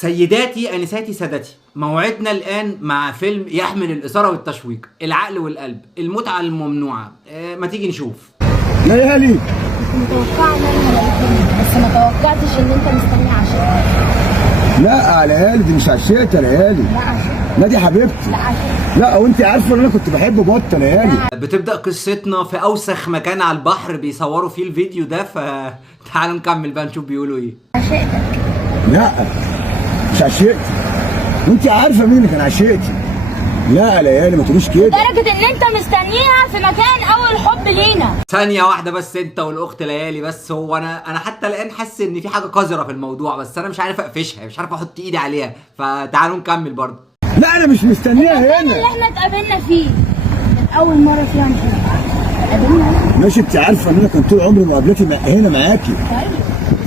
سيداتي انساتي سادتي، موعدنا الان مع فيلم يحمل الاثاره والتشويق، العقل والقلب، المتعه الممنوعه. ما تيجي نشوف. ليالي متوقعه ان انا بس ما توقعتش ان انت مستني عشان. لا ليالي دي مش عشيتها ليالي. لا عشان. لا دي حبيبتي. لا عشان. لا وانت عارفه ان انا كنت بحب بطه ليالي. بتبدا قصتنا في اوسخ مكان على البحر بيصوروا فيه الفيديو ده، فتعالوا نكمل بقى نشوف بيقولوا ايه. عشقتك. لا مش عشيتي، وانت عارفه مين اللي كان عشيتي. لا ليالي ما تقوليش كده. لدرجه ان انت مستنيها في مكان اول حب لينا. ثانية واحدة بس، انت والاخت ليالي بس. هو انا حتى الان حاسس ان في حاجة قذرة في الموضوع، بس انا مش عارف اقفشها، مش عارف احط ايدي عليها، فتعالوا نكمل برضه. لا انا مش مستنيها المكان هنا. اللي احنا اتقابلنا فيه كانت اول مره فيها نحب. اتقابلنا هنا. ماشي، انت عارفه ان انا كان طول عمري مقابلتي هنا معاكي.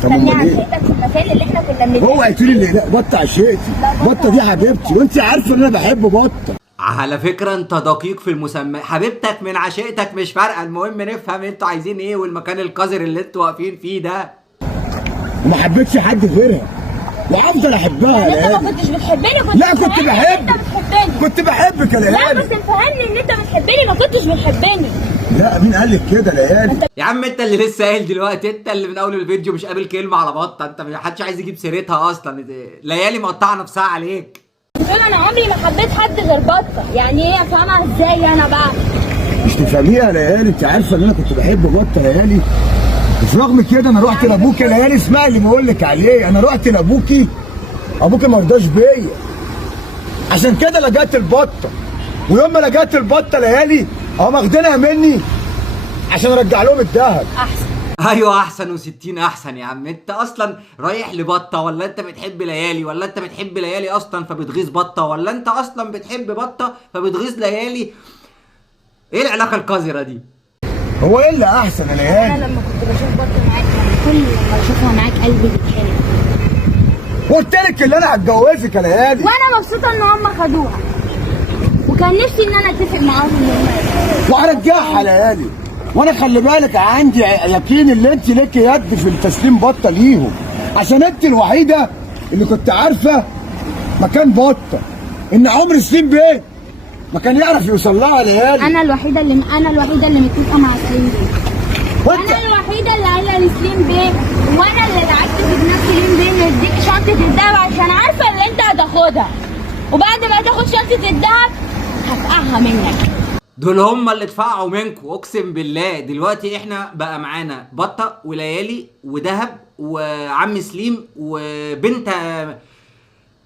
طب استني امال ايه؟ عشقتك في المكان اللي احنا كنا بنتقابل. هو قلت لي لا بطه عشيتي. بطه دي حبيبتي، وانت عارفه ان انا بحب بطه. على فكرة انت دقيق في المسمى، حبيبتك من عشيقتك مش فارقة، المهم نفهم انتوا عايزين ايه والمكان القذر اللي انتوا واقفين فيه ده. وما حبيتش حد غيرها وافضل احبها يا انت ما ليالي. كنتش بتحبني. لا كنت بتفهمني ان بحبك. انت بتحبني. كنت بحبك يا لا ليالي. بس تفهمني ان انت بتحبني، ما كنتش بتحبني. لا مين قال لك كده ليالي؟ يا عم انت اللي لسه قايل دلوقتي، انت اللي من اول الفيديو مش قابل كلمة على بطة، انت مش حدش عايز يجيب سيرتها اصلا. ليالي مقطعة نفسها عليك. انا عمري ما حبيت حد غير بطه، يعني ايه افهمها ازاي انا بقى؟ مش تفهميها يا ليالي، انت عارفه ان انا كنت بحب بطه ليالي. بس رغم كده انا رحت لابوكي يا ليالي. اسمعي اللي بقول لك عليه، انا رحت لابوكي، ابوكي ما رضاش بيا، عشان كده لجأت البطه. ويوم ما لجأت البطه ليالي هم واخدينها مني عشان ارجع لهم الذهب. احسن. ايوه احسن و60 احسن يا عم. انت اصلا رايح لبطه، ولا انت بتحب ليالي، ولا انت بتحب ليالي اصلا فبتغيظ بطه، ولا انت اصلا بتحب بطه فبتغيظ ليالي؟ ايه العلاقه القذره دي؟ هو ايه اللي احسن يا انا ليالي؟ لما كنت بشوف بطه معاك كل ما اشوفها معاك قلبي بيتحرق. قلت لك ان انا هتجوزك يا ليالي. وانا مبسوطه ان هم خدوها، وكان نفسي ان انا اتفق معاهم وهرجعها ليالي. وانا خلي بالك عندي يقين ان انت ليكي يد في التسليم بطه ليهم، عشان انت الوحيده اللي كنت عارفه مكان بطه. ان عمر سليم بيه ما كان يعرف يوصل لها ليالي. انا الوحيده اللي متفقه مع سليم بيه. وانت انا الوحيده اللي قايله لسليم بيه، وانا اللي دعكت في دماغ سليم بيه ان يديك شنطه الدهب عشان عارفه ان انت هتاخدها، وبعد ما تاخد شنطه الدهب هفقعها منك. دول هم اللي اتفقعوا منكم، اقسم بالله. دلوقتي احنا بقى معانا بطه وليالي ودهب وعم سليم وبنت.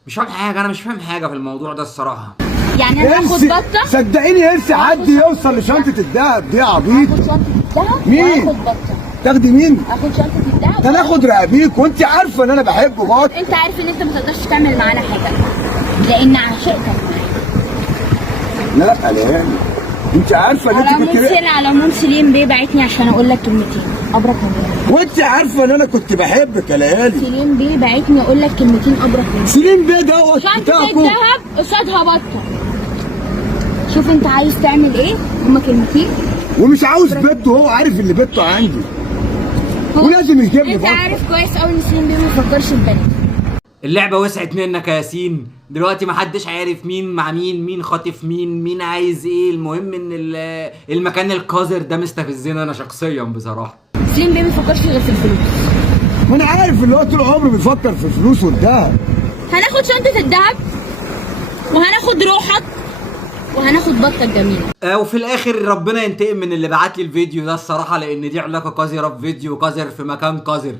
مش فاهم حاجه، انا مش فاهم حاجه في الموضوع ده الصراحه. يعني انا هاخد بطه؟ صدقيني انسي حد يوصل لشنطه الدهب دي يا عبيط. هاخد شنطه الدهب؟ مين؟ وهاخد بطه. تاخدي مين؟ هاخد شنطه الدهب. ده انا اخد رقابيك، وانت عارفه ان انا بحب بطه. انت عارف ان انت ما تقدرش تعمل معانا حاجه لان عشقتك معايا. لا ليالي انت عارفه ان انت كنت على العموم سليم بيه بعتني عشان اقول لك كلمتين ابرك منهم. وانت عارفه ان انا كنت بحبك يا ليالي. سليم بيه بعتني اقول لك كلمتين ابرك منهم. سليم بيه دوت شنطه بتاعكم. الدهب قصادها بطه. شوف انت عايز تعمل ايه، هما كلمتين. ومش عاوز بيته، هو عارف اللي بيته عندي ولازم يجيب لي انت بطه. عارف كويس قوي ان سليم بيه ما بيفكرش في بنات. اللعبه وسعت منك يا ياسين، دلوقتي محدش عارف مين مع مين، مين خاطف مين عايز ايه. المهم ان المكان القذر ده مستفزني انا شخصيا بصراحه. سليم بيه ما بيفكرش غير في الفلوس. وانا عارف اللي هو طول عمره بيفكر في الفلوس والدهب. هناخد شنطه الدهب وهناخد روحك وهناخد بطه الجميله. وفي الاخر ربنا ينتقم من اللي بعت لي الفيديو ده الصراحه، لان دي علاقه قذره في فيديو قذر في مكان قذر.